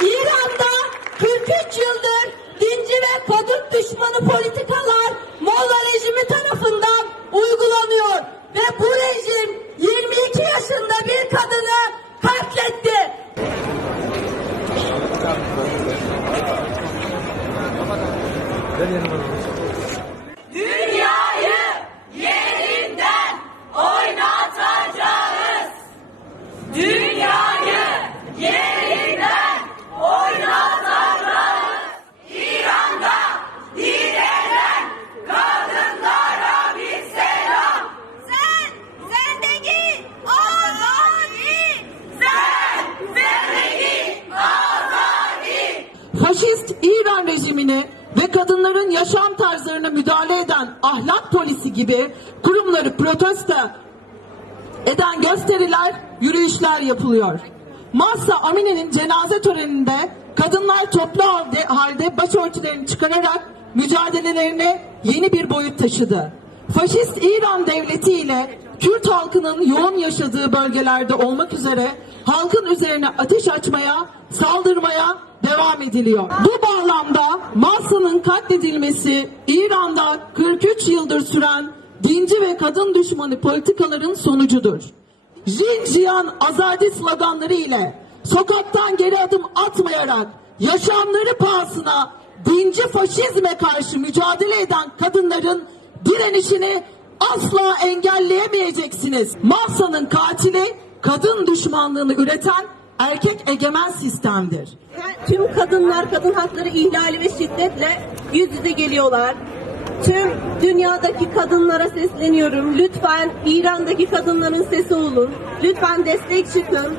İran'da 43 yıldır dinci ve kadın düşmanı politikalar Molla rejimi tarafından uygulanıyor. Ve bu rejim 22 yaşında bir kadını katletti. Dünyayı Faşist İran rejimini ve kadınların yaşam tarzlarına müdahale eden ahlak polisi gibi kurumları protesto eden gösteriler, yürüyüşler yapılıyor. Mahsa Amine'nin cenaze töreninde kadınlar toplu halde, halde başörtülerini çıkararak mücadelelerini yeni bir boyut taşıdı. Faşist İran devleti ile Kürt halkının yoğun yaşadığı bölgelerde olmak üzere halkın üzerine ateş açmaya, saldırmaya devam ediliyor. Bu bağlamda Mahsa'nın katledilmesi İran'da 43 yıldır süren dinci ve kadın düşmanı politikaların sonucudur. Jinjiyan Azadi sloganları ile sokaktan geri adım atmayarak yaşamları pahasına dinci faşizme karşı mücadele eden kadınların direnişini asla engelleyemeyeceksiniz. Mahsa'nın katili kadın düşmanlığını üreten erkek egemen sistemdir. Tüm kadınlar kadın hakları ihlali ve şiddetle yüz yüze geliyorlar. Tüm dünyadaki kadınlara sesleniyorum. Lütfen İran'daki kadınların sesi olun. Lütfen destek çıkın.